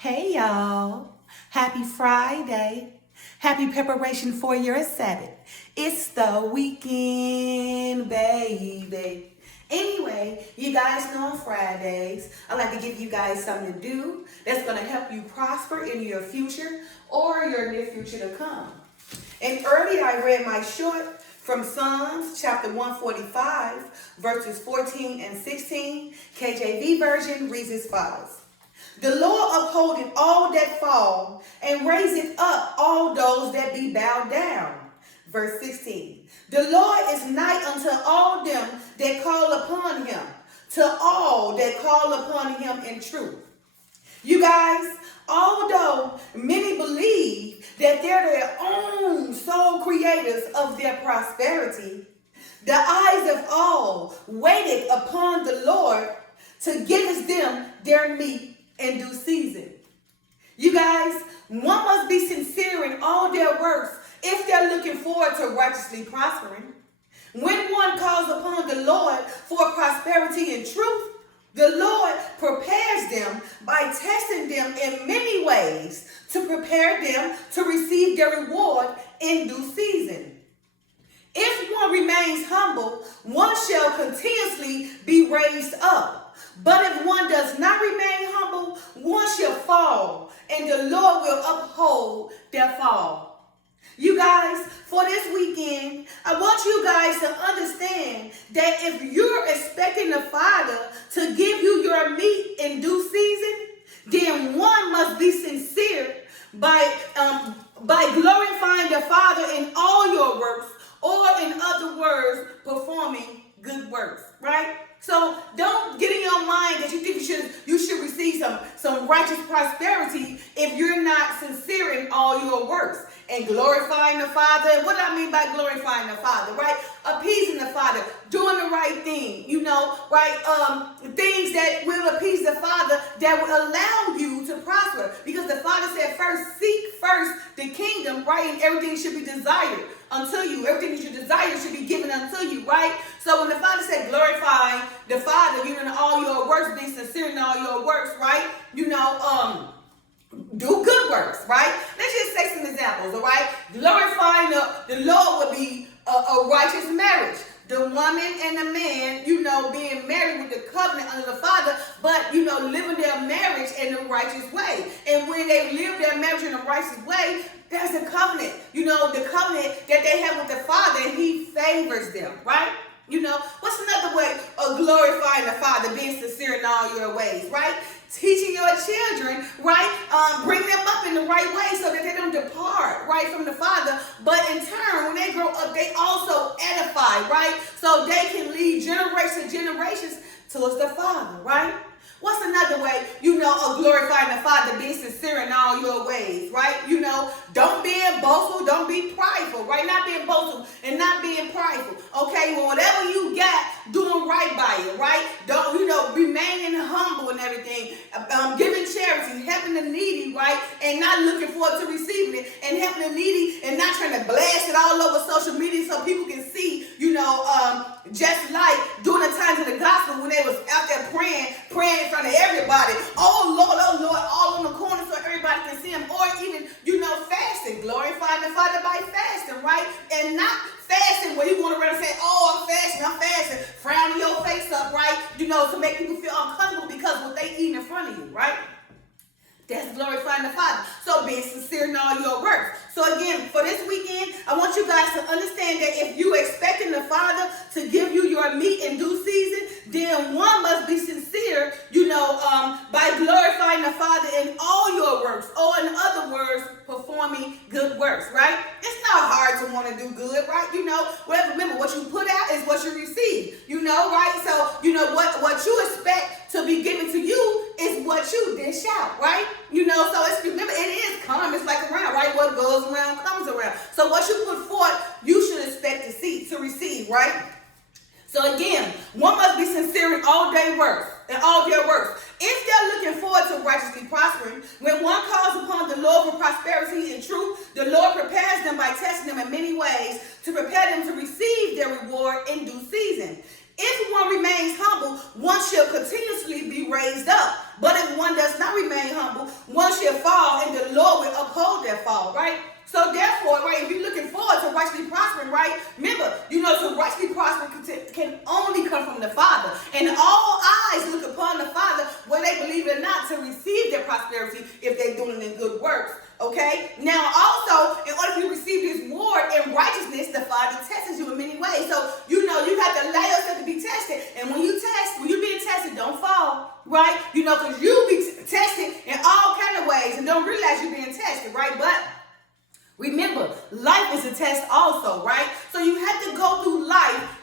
Hey y'all, happy Friday. Happy preparation for your Sabbath. It's the weekend, baby. Anyway, you guys know on Fridays, I like to give you guys something to do that's going to help you prosper in your future or your near future to come. And earlier I read my short from Psalms chapter 145, verses 14 and 16. KJV version reads as follows. The Lord upholdeth all that fall, and raiseth up all those that be bowed down. Verse 16. The Lord is nigh unto all them that call upon him, to all that call upon him in truth. You guys, although many believe that they're their own sole creators of their prosperity, the eyes of all waited upon the Lord to give them their meat in due season. You guys, one must be sincere in all their works if they're looking forward to righteously prospering. When one calls upon the Lord for prosperity and truth, the Lord prepares them by testing them in many ways to prepare them to receive their reward in due season. If one remains humble, one shall continuously be raised up. But if one does not remain humble, one shall fall, and the Lord will uphold their fall. You guys, for this weekend, I want you guys to understand that if you're expecting the Father to give you your meat in due season, then one must be sincere by glorifying the Father in all your works, or in other words, performing good works, right? So don't get in your mind that you think you should receive some righteous prosperity if you're not sincere in all your works and glorifying the Father. And what do I mean by glorifying the Father, right? Appeasing the Father, doing the right thing, right? Things that will appease the Father that will allow you to prosper. Because the Father said seek first the kingdom, right? And everything should be desired unto you. Everything that you desire should be given unto you, right? So when the Father said glorify the Father, in all your works, being sincere in all your works, right? Do good works, right? Let's just say some examples, all right? Glorifying the Lord would be a righteous marriage. The woman and the man, being married with the covenant under the Father, but, living their marriage in the righteous way. And when they live their marriage in a righteous way, there's a covenant, the covenant that they have with the Father, and he favors them, right? What's another way of glorifying the Father, being sincere in all your ways, right? Teaching your children, right? Bring them up in the right way so that they don't depart, right, from the Father. But in turn, when they grow up, they also edify, right? So they can lead generations towards the Father, right? What's another way, of glorifying the Father, being sincere in all your ways, right? Don't be boastful, don't be prideful, right? Not being boastful and not being prideful, okay? Well, whatever you got, doing right by it, right? Don't, remaining humble and everything, giving charity, helping the needy, right? And not looking forward to receiving it, and helping the needy and not trying to blast it all over social media so people can see, just like during the times of the gospel when they was out there praying in front of everybody. Oh Lord, all on the corner so everybody can see him. Or even, fasting, glorifying the Father by fasting, right? And not fasting where you want to run and say, oh, I'm fasting, frowning your face up, right? To make people feel uncomfortable because what they eat in front of you, right? That's glorifying the Father. So being sincere in all your works. So again, for this weekend, I want you guys to understand that if you're expecting the Father to give you your meat in due season, then one must be sincere, by glorifying the Father in all your works, or in other words, performing good works, right? It's not hard to want to do good, right? Remember, what you put out is what you receive, right? So, what you expect to be given to you is what you dish out, right? So remember, it is karma. It's like around, right? What goes around comes around. So what you put forth, you should expect to receive, right? So again, one must be sincere in all their works. If they're looking forward to righteously prospering, when one calls upon the Lord for prosperity and truth, the Lord prepares them by testing them in many ways to prepare them to receive their reward in due season. If one remains humble, one shall continuously be raised up. But if one does not remain humble, one or not to receive their prosperity if they're doing it in good works. Okay? Now also, in order for you to receive this reward in righteousness, the Father tests you in many ways. So, you have to allow yourself to be tested. And when you're being tested, don't fall, right? Because you be tested in all kind of ways and don't realize you're being tested, right? But remember, life is a test also, right? So you have to go through life,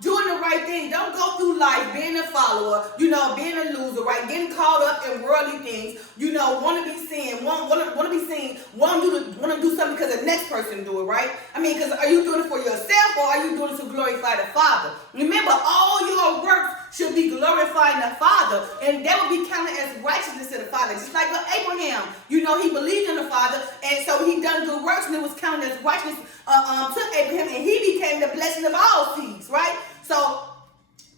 doing the right thing. Don't go through life being a follower, being a loser, right? Getting caught up in worldly things, want to be seen, want to be seen, want to do something because the next person do it, right? Because are you doing it for yourself or are you doing it to glorify the Father? Remember, all your works should be glorifying the Father, and that will be counted as righteousness to the Father. Just like with Abraham, he believed in the Father, and so he done good works, and it was counted as righteousness to Abraham, and he became the blessing of all seeds, right? So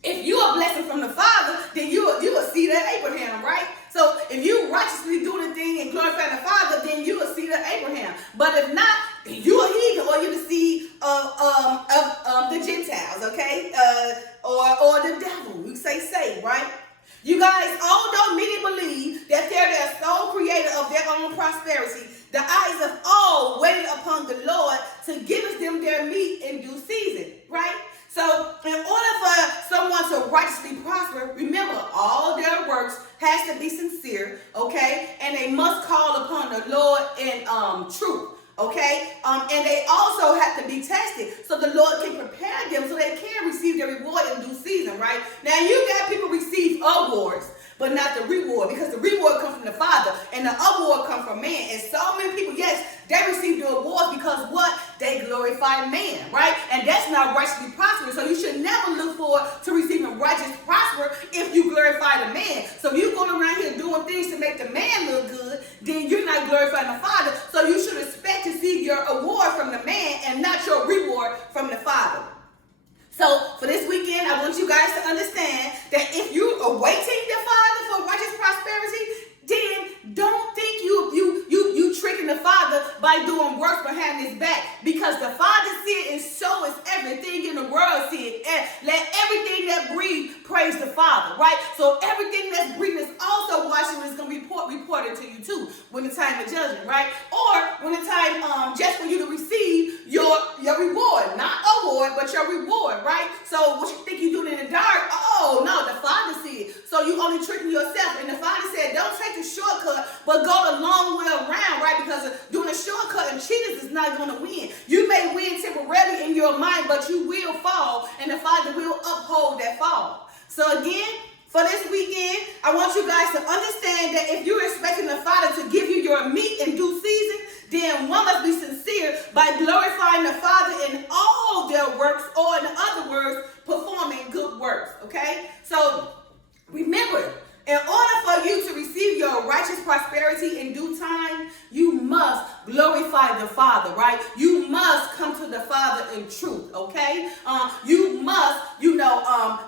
if you are a blessing from the Father, then you will see that Abraham, right? So if you righteously do the thing and glorify the Father, then you will see that Abraham. But if not, you are heathen, or you're the seed of the Gentiles, okay? Or the devil. We say, right? You guys, although many believe that they're their sole creator of their own prosperity, the eyes of all waited upon the Lord to give them their meat in due season, right? So in order for someone to righteously prosper, remember, all their works has to be sincere, okay? And they must call upon the Lord in truth. Okay, and they also have to be tested so the Lord can prepare them so they can receive their reward in due season, right? Now, you got people receive awards, but not the reward, because the reward comes from the Father and the award comes from man. And so many people, yes, they receive the awards because what? They glorify man, right? And that's not righteously prosperous. So you should never look forward to receiving righteous prosper if you glorify the man. So if you're going around here doing things to make the man look good, then you're not glorifying the Father. So you should expect to see your award from the man and not your reward from the Father. So for this weekend, I want you guys to understand that if you are awaiting the Father for righteous prosperity, then don't think you tricking the Father by doing work behind his back, because the Father see it and so is everything in the world see it. And let everything that breathe praise the Father, right? So everything that's breathing is also watching, is going to be reported to you too when the time of judgment, right? Or when the time just for you to receive your reward, not award, but your reward, right? So what you think you doing in the dark? Oh no, the Father see it. So you only tricking yourself. And the Father said, don't take the shortcut, but go the long way around, right? Because doing a shortcut and cheating is not going to win. You may win temporarily in your mind, but you will fall, and the Father will uphold that fall. So again, for this weekend, I want you guys to understand that if you're expecting the Father to give you your meat in due season, then one must be sincere by glorifying the Father in all their works, or in other words, performing good works, okay? So remember, in order for you to receive your righteous prosperity in due time, you must glorify the Father, right? You must come to the Father in truth, okay? You must,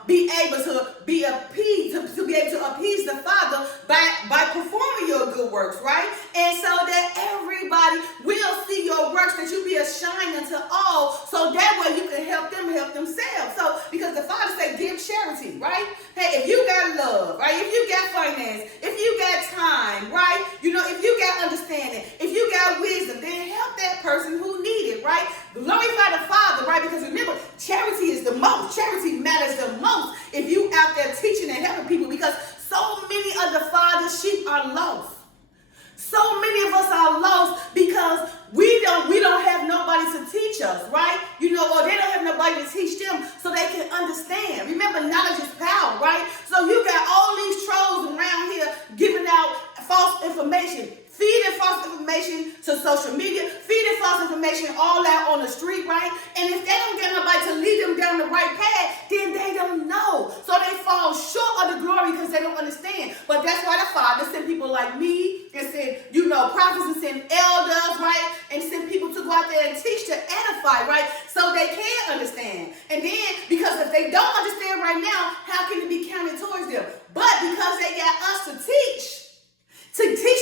be able to be appeased, to be able to appease the Father by performing your good works, right? And so that everybody will see your works, that you be a shine unto all, so that way you can help them help themselves. So, because the Father said, give charity, right? Hey, if you got love, right? If you got finance, if you got time, right? If you got understanding, if you got wisdom, then help that person who need it, right? Glorify the Father, right? Because remember, charity is the most. Charity matters the most if you out there teaching and helping people, because so many of the Father's sheep are lost. So many of us are lost because we don't have nobody to teach us, right? Or they don't have nobody to teach them so they can understand. Remember, knowledge is power, right? So you got all these trolls around here giving out false information, feeding false information to social media, feeding false information all out on the street, right? And if they don't get nobody to lead them down the right path, then they don't know. So they fall short of the glory because they don't understand. But that's why the Father sent people like me and sent, prophets, and sent elders, right? And sent people to go out there and teach, to edify, right? So they can understand. And then, because if they don't understand right now, how can it be counted towards them? But because they got us to teach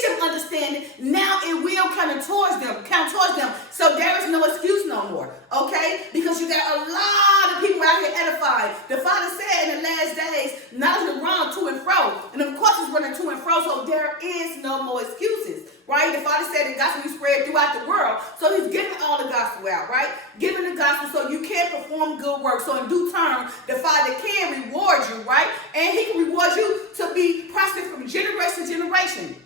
them understanding, now it will count towards them. So there is no excuse no more, okay? Because you got a lot of people out here edifying. The Father said in the last days, knowledge will run to and fro. And of course, it's running to and fro, so there is no more excuses, right? The Father said the gospel be spread throughout the world, so he's giving all the gospel out, right? Giving the gospel so you can perform good work, so in due time, the Father can reward you, right? And he can reward you to be prosperous from generation to generation.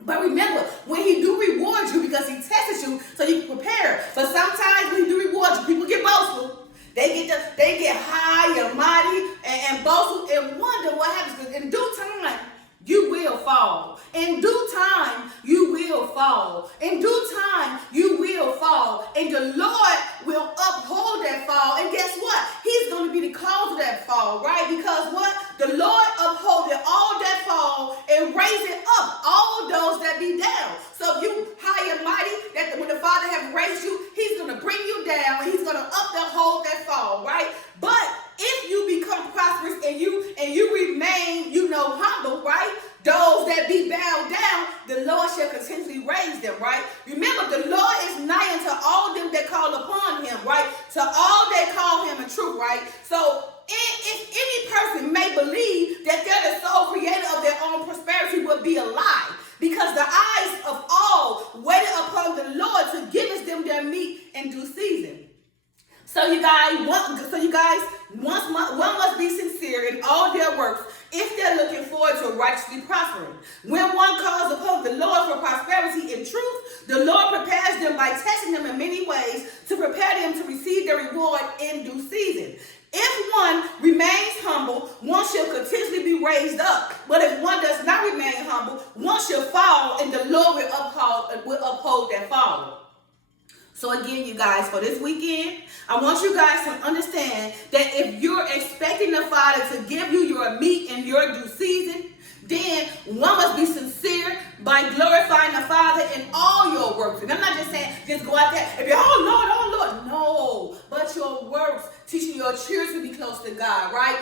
But remember, when he do reward you, because he tests you, so you can prepare. But sometimes when he do reward you, people get boastful. They get high and mighty and boastful and wonder what happens. Because in due time, you will fall. In due time, you will fall. In due time, you will fall. And the Lord will uphold that fall. And guess what? He's going to be the cause of that fall, right? Because what? The Lord upholded all that fall and raising up all those that be down. So if you high and mighty, that when the Father has raised you, he's going to bring you down and he's going to uphold that fall, right? But if you become prosperous and you remain, humble, right? Those that be bowed down, the Lord shall continually raise them, right? Remember, the Lord is nigh unto all them that call upon him, right? To all that call him in truth, right? So if any person may believe that they're the sole creator of their own prosperity would be a lie. Because the eyes of all waited upon the Lord to give us them their meat in due season. So you guys, one must be sincere in all their works if they're looking forward to righteously prospering. When one calls upon the Lord for prosperity in truth, the Lord prepares them by testing them in many ways to prepare them to receive their reward in due season. If one remains humble, one shall continuously be raised up. But if one does not remain humble, one shall fall, and the Lord will uphold that fall. So again, you guys, for this weekend, I want you guys to understand that if you're expecting the Father to give you your meat in your due season, then one must be sincere by glorifying the Father in all your works. And I'm not just saying just go out there and be, oh Lord. No, but your works, teaching your children to be close to God, right?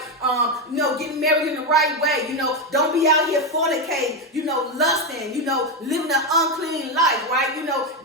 Getting married in the right way. Don't be out here fornicating, lusting, living an unclean life, right?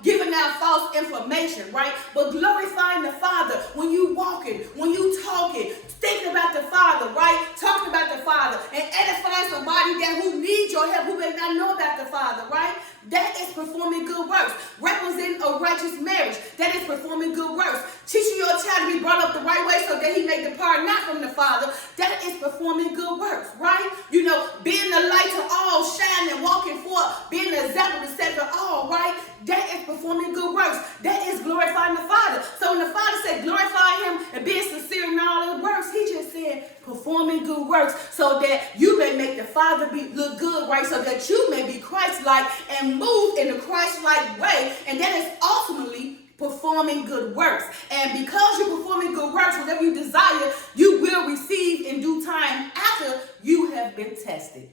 Giving out false information, right? But glorifying the Father when you walking, when you talking, thinking about the Father, right? Talking about the Father and edifying somebody that who needs your help, who may not know about the Father, right? That is performing good works. Representing a righteous marriage. That is performing good works. Teaching your child to be brought up the right way so that he may depart not from the Father. That is performing good works, right? Being the light to all, shining, walking forth, being the example to set for all, right? That is performing good works. That is glorifying the Father. So when the Father said glorify him and being sincere in all his works, he just said performing good works so that you may make the Father look good, right? So that you may be Christ-like and move in a Christ-like way. And that is ultimately performing good works. And because you're performing good works, whatever you desire, you will receive in due time after you have been tested.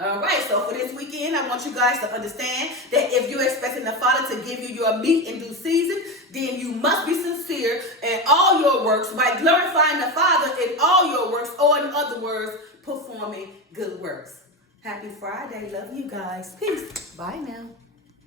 All right, so for this weekend, I want you guys to understand that if you're expecting the Father to give you your meat in due season, then you must be sincere in all your works by glorifying the Father in all your works, or in other words, performing good works. Happy Friday. Love you guys. Peace. Bye now.